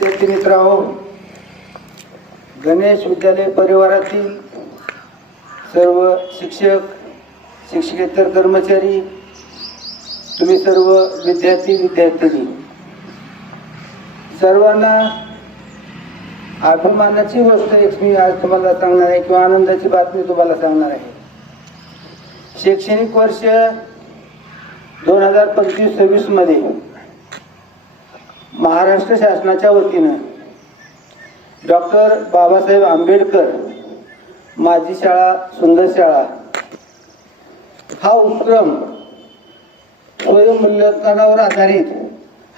विद्यार्थी मित्रांनो गणेश विद्यालय परिवारातील सर्व शिक्षक शिक्षकेतर कर्मचारी तुम्ही सर्व विद्यार्थी विद्यार्थिनी सर्वांना अभिमानाची गोष्ट एक मी आज तुम्हाला सांगणार आहे किंवा आनंदाची बातमी तुम्हाला सांगणार आहे. शैक्षणिक वर्ष दोन हजार पंचवीस सव्वीसमध्ये महाराष्ट्र शासनाच्या वतीनं डॉक्टर बाबासाहेब आंबेडकर माझी शाळा सुंदर शाळा हा उपक्रम स्वयंमूल्यांकनावर आधारित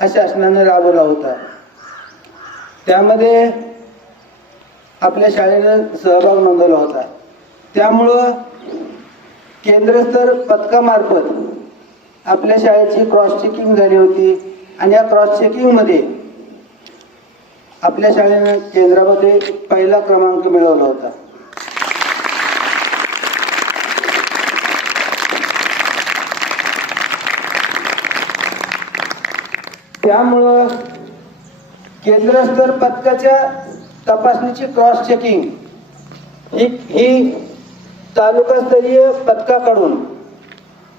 हा शासनानं राबवला होता. त्यामध्ये आपल्या शाळेनं सहभाग नोंदवला होता. त्यामुळं केंद्रस्तर पथकामार्फत आपल्या शाळेची क्रॉस चेकिंग झाली होती. आणि या क्रॉस चेकिंगमध्ये आपल्या शाळेनं केंद्रामध्ये पहिला क्रमांक मिळवला होता. त्यामुळं केंद्रस्तर पथकाच्या तपासणीची क्रॉस चेकिंग ही ही तालुकास्तरीय पथकाकडून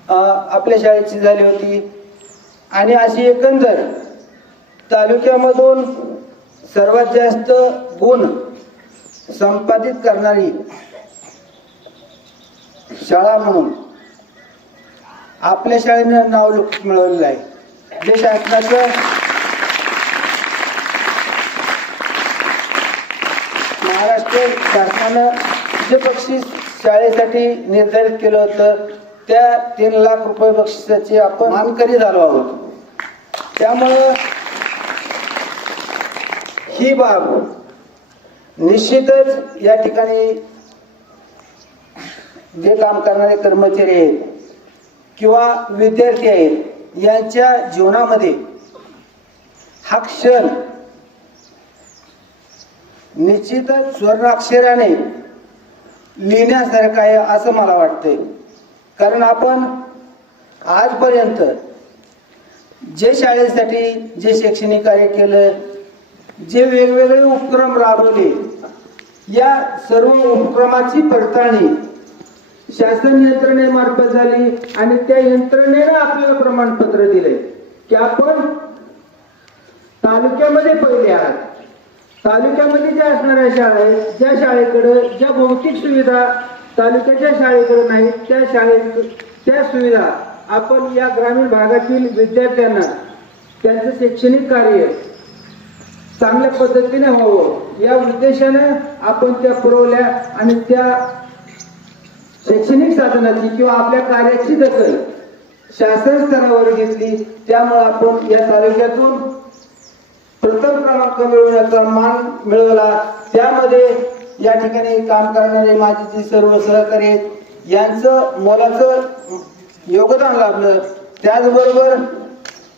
आपल्या शाळेची झाली होती. आणि अशी एकंदर तालुक्यामधून सर्वात जास्त गुण संपादित करणारी शाळा म्हणून आपल्या शाळेनं नाव मिळवलेलं आहे. जे शासनाचं महाराष्ट्र शासनानं जे बक्षीस शाळेसाठी निर्धारित केलं होतं. त्या तीन लाख रुपये बक्षिसाची आपण मानकरी झालो आहोत. त्यामुळं ही बाब निश्चितच या ठिकाणी जे काम करणारे कर्मचारी आहेत किंवा विद्यार्थी आहेत यांच्या जीवनामध्ये हा क्षण निश्चितच स्वर्णाक्षराने लिहिण्यासारखं आहे असं मला वाटतंय. कारण आपण आजपर्यंत जे शाळेसाठी जे शैक्षणिक कार्य केलं जे वेगवेगळे उपक्रम राबवले या सर्व उपक्रमाची पडताळणी शासन यंत्रणेमार्फत झाली आणि त्या यंत्रणेनं आपल्याला प्रमाणपत्र दिले की आपण तालुक्यामध्ये पहिले आहात. तालुक्यामध्ये ज्या असणाऱ्या शाळा आहेत ज्या शाळेकडं ज्या भौतिक सुविधा तालुक्याच्या शाळेकडे नाहीत त्या शाळेत त्या सुविधा आपण या ग्रामीण भागातील विद्यार्थ्यांना त्यांचं शैक्षणिक कार्य चांगल्या पद्धतीने व्हावं या उद्देशाने आपण त्या पुरवल्या आणि त्या शैक्षणिक साधनाची किंवा आपल्या कार्याची दखल शासन स्तरावर घेतली. त्यामुळे आपण या तालुक्यातून प्रथम क्रमांक मिळवण्याचा मान मिळवला. त्यामध्ये या ठिकाणी काम करणारे माझे जे सर्व सहकारी आहेत यांचं मोलाचं योगदान लाभलं. त्याचबरोबर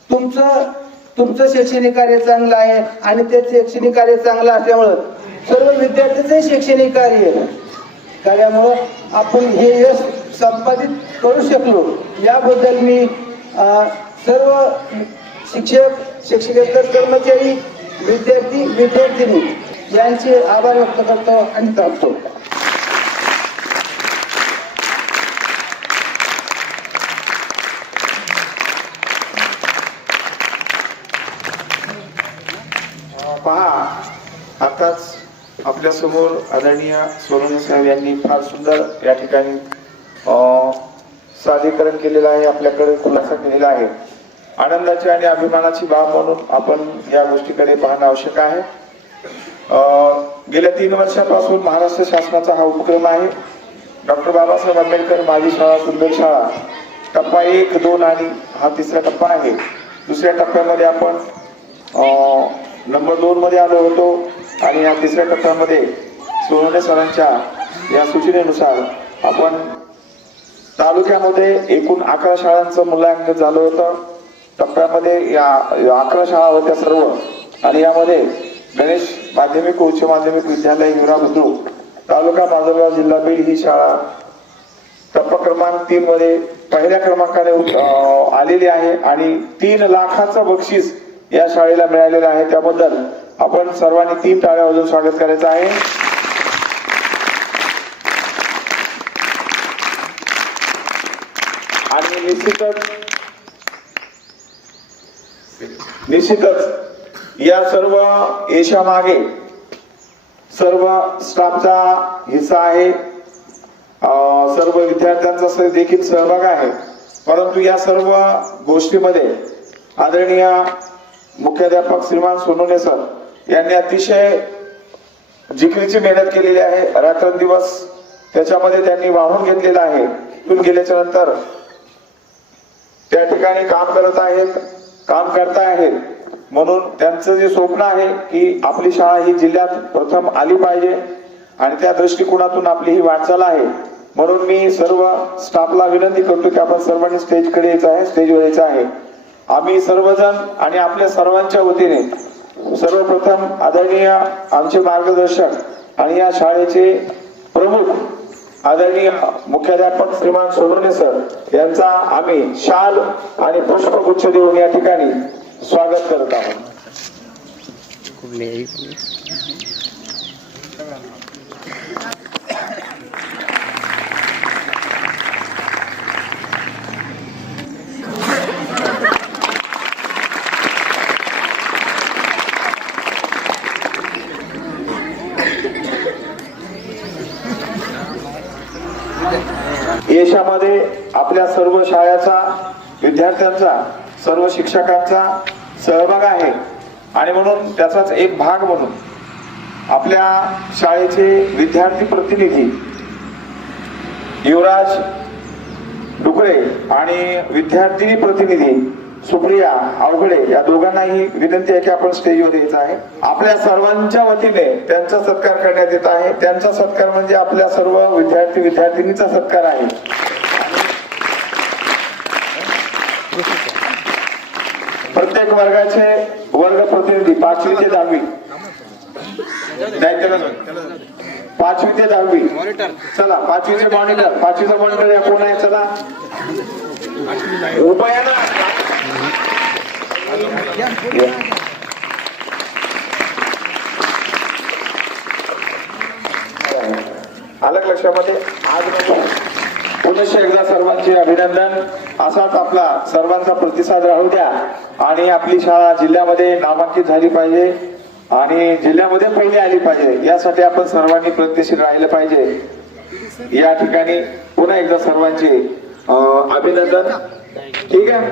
तुमचं तुमचं शैक्षणिक कार्य चांगलं आहे आणि ते शैक्षणिक कार्य चांगलं असल्यामुळं सर्व विद्यार्थ्यांचं शैक्षणिक कार्य कार्यामुळं आपण हे यश संपादित करू शकलो. याबद्दल मी सर्व शिक्षक शिक्षकेतर कर्मचारी विद्यार्थी विद्यार्थिनी यांचे आभार व्यक्त करतो आणि थांबतो. पहा आताच आपल्यासमोर आदरणीय सोनवणे साहेब यांनी फार सुंदर या ठिकाणी सादरीकरण केलेलं आहे आपल्याकडे खुलासा केलेला आहे. आनंदाची आणि अभिमानाची बाब म्हणून आपण या गोष्टीकडे पाहणं आवश्यक आहे. गेल्या तीन वर्षापासून महाराष्ट्र शासनाचा हा उपक्रम आहे. डॉक्टर बाबासाहेब आंबेडकर माझी शाळा सुंदर शाळा. टप्पा एक दोन आणि हा तिसरा टप्पा आहे. दुसऱ्या टप्प्यामध्ये आपण नंबर दोन मध्ये आलो होतो आणि या तिसऱ्या टप्प्यामध्ये सोनवणे सरांच्या या सूचनेनुसार आपण तालुक्यामध्ये एकूण अकरा शाळांचं मूल्यांकन झालं होतं. टप्प्यामध्ये या अकरा शाळा होत्या सर्व. आणि यामध्ये गणेश माध्यमिक उच्च माध्यमिक विद्यालय हिवरा बुद्रुक तालुका माजलगाव जिल्हा बीड ही शाळा टप्पा क्रमांक तीन मध्ये पहिल्या क्रमांकाने आलेली आहे आणि तीन लाखाचं बक्षीस या शाळेला मिळालेलं आहे. त्याबद्दल आपण सर्वांनी तीन टाळ्या अजून स्वागत करायचं आहे. आणि निश्चितच निश्चितच या सर्व यशामागे सर्व स्टाफचा हिस्सा आहे. सर्व विद्यार्थ्यांचा देखील सहभाग आहे. परंतु या सर्व गोष्टीमध्ये आदरणीय मुख्याध्यापक श्रीमान सोनोने सर यांनी अतिशय जिकरीची मेहनत केलेली आहे. रात्रंदिवस त्याच्यामध्ये त्यांनी वाहून घेतलेला आहे. तिथून गेल्याच्यानंतर त्या ठिकाणी काम करत आहेत काम करता आहेत म्हणून त्यांचं जे स्वप्न आहे की आपली शाळा ही जिल्ह्यात प्रथम आली पाहिजे आणि त्या दृष्टिकोनातून आपली ही वाटचाल आहे. म्हणून मी सर्व स्टाफला विनंती करतो की आपण सर्वांनी स्टेजकडे यायचं आहे स्टेजवर यायचं आहे. आम्ही सर्वजण आणि आपल्या सर्वांच्या वतीने सर्वप्रथम आदरणीय आमचे मार्गदर्शक आणि या शाळेचे प्रमुख आदरणीय मुख्याध्यापक श्रीमान सोनवणे सर यांचा आम्ही शाल आणि पुष्पगुच्छ देऊन या ठिकाणी स्वागत करत आहोत. यशामध्ये आपल्या सर्व शाळेचा विद्यार्थ्यांचा सर्व शिक्षकांचा सहभाग आहे. आणि म्हणून त्याचाच एक भाग म्हणून आपल्या शाळेचे विद्यार्थी प्रतिनिधी युवराज डुकळे आणि विद्यार्थिनी प्रतिनिधी सुप्रिया अवघडे या दोघांनाही विनंती आहे की आपण स्टेजवर यायचं आहे. आपल्या सर्वांच्या वतीने त्यांचा सत्कार करण्यात येत आहे. त्यांचा सत्कार म्हणजे आपल्या सर्व विद्यार्थी विद्यार्थिनीचा सत्कार आहे. प्रत्येक वर्गाचे वर्ग प्रतिनिधी पाचवी ते दहावी पाचवी ते दहावी. चला पाचवीचे मॉनिटर पाचवीचा मॉनिटर या कोण आहे? चला. रुपयानं या. आलं लक्षामध्ये? आज पुनश्च एकदा सर्वांचे अभिनंदन. असाच आपला सर्वांचा प्रतिसाद राहू द्या. आणि आपली शाळा जिल्ह्यामध्ये नामांकित झाली पाहिजे आणि जिल्ह्यामध्ये पहिली आली पाहिजे. यासाठी आपण सर्वांनी प्रयत्नशील राहिलं पाहिजे. या ठिकाणी पुन्हा एकदा सर्वांचे अभिनंदन. ठीक आहे?